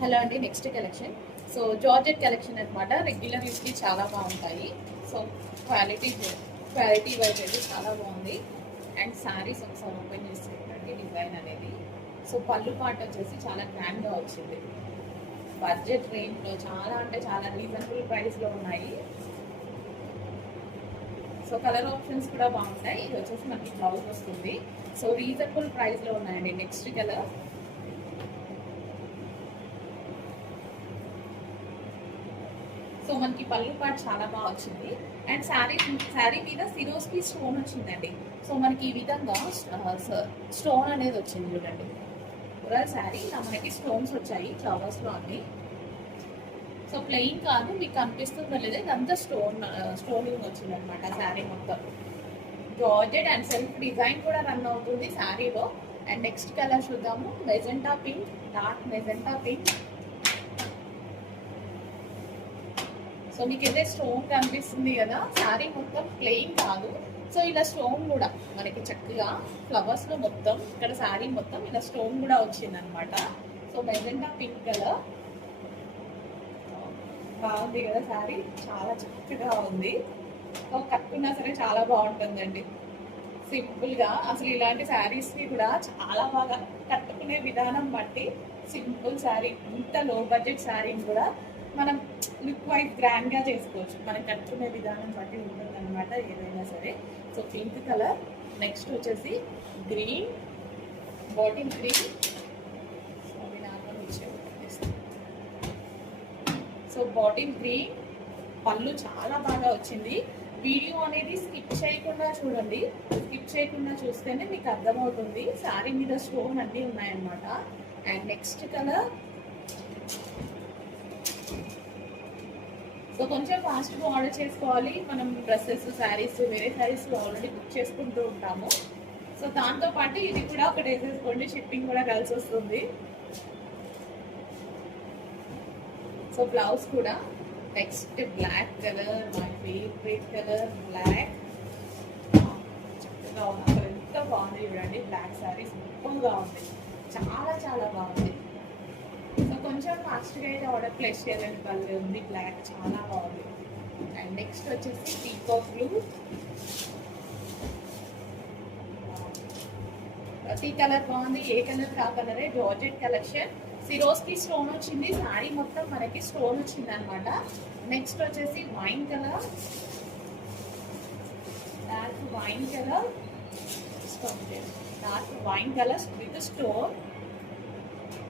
Hello అండి, next collection. So georgette collection అనమాట. Regular యూస్కి చాలా బాగుంటాయి. సో క్వాలిటీ వైజ్ అయితే చాలా బాగుంది. అండ్ శారీస్ ఒకసారి ఓపెన్ చేసేటండి డిజైన్ అనేది. సో పళ్ళు పాట వచ్చేసి చాలా గ్రాండ్గా వచ్చింది. బడ్జెట్ రేంజ్లో చాలా అంటే చాలా రీజనబుల్ ప్రైస్లో ఉన్నాయి. సో కలర్ ఆప్షన్స్ కూడా బాగుంటాయి. ఇది వచ్చేసి మనకి బ్లౌజ్ వస్తుంది. సో రీజనబుల్ ప్రైస్లో ఉన్నాయండి. నెక్స్ట్ కలర్ సో మనకి పళ్ళు పాటు చాలా బాగా వచ్చింది. అండ్ శారీ మీద సిరోస్కి స్టోన్ వచ్చిందండి. సో మనకి ఈ విధంగా స్టోన్ అనేది వచ్చింది చూడండి. ఓవరాల్ శారీ ఇలా మనకి స్టోన్స్ వచ్చాయి ఫ్లవర్స్లో అన్ని. సో ప్లెయిన్ కాదు, మీకు కనిపిస్తుందో లేదా, ఇదంతా స్టోనింగ్ వచ్చింది అనమాట శారీ మొత్తం. జార్జెట్ అండ్ సెల్ఫ్ డిజైన్ కూడా రన్ అవుతుంది శారీలో. అండ్ నెక్స్ట్ కలర్ చూద్దాము. Magenta pink, dark magenta pink. So మీకు ఏదైతే స్టోన్ కనిపిస్తుంది కదా, శారీ మొత్తం ప్లెయిన్ కాదు. సో ఇలా స్టోన్ కూడా మనకి చక్కగా ఫ్లవర్స్ లో మొత్తం ఇక్కడ శారీ మొత్తం ఇలా స్టోన్ కూడా వచ్చింది అనమాట. సో మెజెంటా పింక్ కలర్ బాగుంది కదా శారీ, చాలా చక్కగా ఉంది. సో కట్టుకున్నా సరే చాలా బాగుంటుందండి. సింపుల్ గా అసలు ఇలాంటి శారీస్ ని కూడా చాలా బాగా కట్టుకునే విధానం బట్టి సింపుల్ శారీ, ఇంత లో బడ్జెట్ శారీని కూడా మనం లుక్ వైజ్ గ్రాండ్ గా చేసుకోవచ్చు. మనం కట్టుకునే విధానం బట్టి ఉంటుంది అనమాట ఏదైనా సరే. So pink colour. నెక్స్ట్ వచ్చేసి green, bottle green. So bottle green పళ్ళు చాలా బాగా వచ్చింది. వీడియో అనేది స్కిప్ చేయకుండా చూడండి. స్కిప్ చేయకుండా చూస్తేనే మీకు అర్థమవుతుంది. శారీ మీద స్టోన్ అన్నీ ఉన్నాయన్నమాట. And next colour. సో కొంచెం ఫాస్ట్గా ఆర్డర్ చేసుకోవాలి. మనం డ్రెస్సెస్, శారీస్, వేరే శారీస్ ఆల్రెడీ బుక్ చేసుకుంటూ ఉంటాము. సో దాంతోపాటు ఇది కూడా ఒకటి వేసేసుకోండి, షిప్పింగ్ కూడా కలిసి వస్తుంది. సో బ్లౌజ్ కూడా. Next black colour, my favourite colour black. చక్కగా ఉంది, అసలు ఎంత బాగుంది చూడండి. బ్లాక్ శారీ సూపర్గా ఉంది, చాలా చాలా బాగుంది. సో కొంచెం ఫాస్ట్గా అయితే ఆర్డర్ ప్లేస్ చేయాలని కలర్ ఉంది. బ్లాక్ చాలా బాగుంది. అండ్ నెక్స్ట్ వచ్చేసి పీకాక్ బ్లూ. ప్రతి కలర్ బాగుంది, ఏ కలర్ కా కలరే. Georgette collection. సిరోస్కి స్టోన్ వచ్చింది, శారీ మొత్తం మనకి స్టోన్ వచ్చింది అనమాట. నెక్స్ట్ వచ్చేసి wine colour, dark wine colour, dark wine colour with stone.